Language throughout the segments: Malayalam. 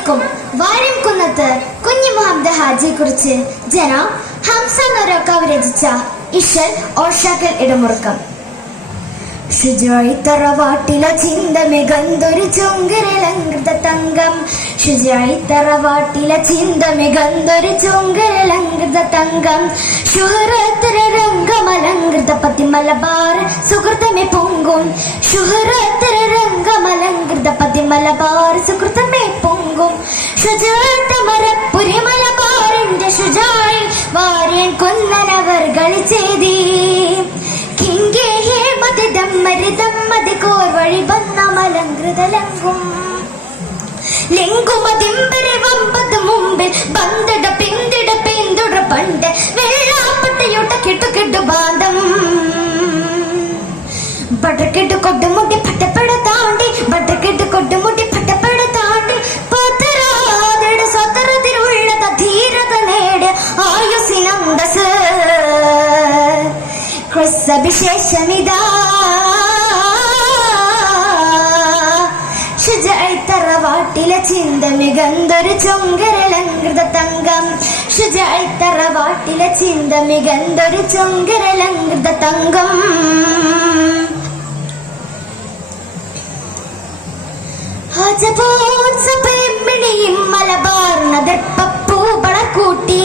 അസ്സലാമലൈക്കും. വാര്യംകുന്നത്ത് കുഞ്ഞി മുഹമ്മദ് ഹാജിയെ കുറിച്ച് ജനാബ് ഹംസ നൊറോക്കാവ് രചിച്ച ഇശൽ ഓർഷാക്കൽ ഇടമുറുക്കം. ഷുജായി തറവാട്ടിലെ ചിന്ത മികന്തൊരു ചുങ്കരലങ്കൃത തങ്കം. ഷുജായി തറവാട്ടിലെ ചിന്ത മികന്തൊരു ചുങ്കരലങ്കൃത തങ്കം. ശുഹറത്തര രംഗമലങ്കൃത പതി മലബാർ സുഹൃതമേ പൊങ്കും. ശുഹറത്തര രംഗമലങ്കൃത പതി മലബാർ സുഹൃതമേ പൊങ്കും. ഷുജാത്ത മരപ്പുരി മലബാറിന്റെ ഷുജായി വാര്യൻ കൊന്നനവർ കളിച്ചേതി. മരുതമ്മതി കോർ വഴി വന്ന മലങ്കൃതലങ്കും ലിംഗുമതിമ്പരെ വമ്പത് മുമ്പിൽ ബന്ധിട പിന്തിട പിന്തുട പണ്ട് വെള്ളാപ്പട്ടയോട്ട കെട്ടുകെട്ടു ബാന്ധം ബട്ടർക്കെട്ട് കൊട്ടുമുട്ടി പട്ടപ്പട താണ്ടി ബട്ടർക്കെട്ട് കൊട്ടുമുട്ടി പട്ടപ്പട താണ്ടി പതരാതയുടെ സ്വതന്ത്രത്തിലുള്ളത് ധീരത നേട് ആയുസിനന്തസ് ക്രിസ്തവിശേഷമിതാ. ഷുജായി തറവാട്ടിലെ ചിന്ത മികന്തൊരു ചുങ്കരലങ്കൃത തങ്കം. ഷുജായി തറവാട്ടിലെ ചിന്ത മികന്തൊരു ചുങ്കരലങ്കൃത തങ്കം. മലബാർ നദർപ്പൂപടക്കൂട്ടി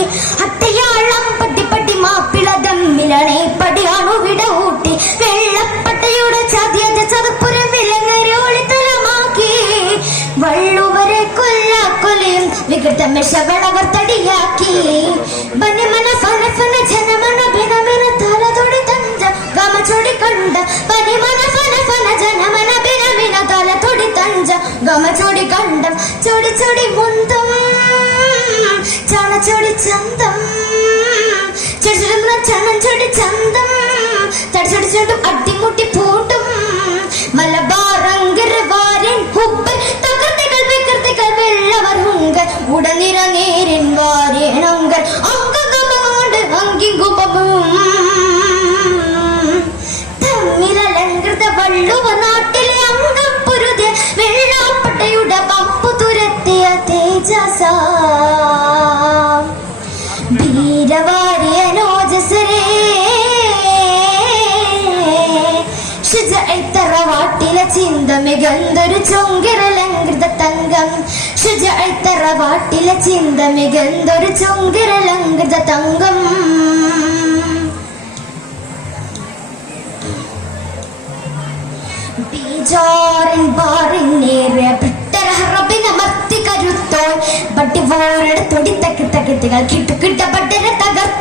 അട്ടയാളം പട്ടിപ്പട്ടി മാപ്പിളതമ്മിലണേ പടിയാണു വിട ഊട്ടി. വെള്ളപ്പട്ടയുടെ ചതിയത ചതുപ്പുരം വിലങ്ങരോളി തലമാക്കി വള്ളുവരെ കൊല്ലാക്കൊലയും വികൃതമ ശവണവർ തടിയാക്കി. ബനിമന ഫനഫന ജനമന ഭിനമിന തലതൊടി തഞ്ച ഗമചൊടി കണ്ട. ബനിമന ഫനഫന ജനമന ഭിനമിന തലതൊടി തഞ്ച ഗമചൊടി കണ്ടം. ചൊടി ചൊടി മുന്തം ചണച്ചൊടി ചന്തം ചണം ചൊടി ചന്തം തടിച്ചൊടി ചുണ്ടും അടിമുട്ടി പൂട്ടും. മലബാറങ്കർ വാരൻ ഹുബൻ തകർത്തികൾ വികൃതികൾ വെള്ളവർ ഹുങ്കർ ഉടനിര നേരിൻ വാരേണങ്കർ അംഗഗമകൊണ്ട് അങ്കിങ്കുപവും തമ്മിലലങ്കൃത വള്ളുവ നാട്ടിലെ അംഗം പുരുതിയ വെള്ളാപ്പട്ടയുടെ പമ്പു തുരത്തിയ തേജസ വീരവാര്യനോജസരേ. ഷുജായി തറവാട്ടിലെ ചിന്ത മികന്തൊരു ചുങ്കരലങ്കൃത തങ്കം. ഷുജായി തറവാട്ടിലെ ചിന്ത മികന്തൊരു ചുങ്കരലങ്കൃത തങ്കം. ബീജാറിൻ ബാറിനേറെ പിട്ടരഹറബിനമർത്തി കരുത്തോൻ ബട്ടിവാരുടെ തൊടി തക്കി തക്കത്തുകൾ കിട്ടു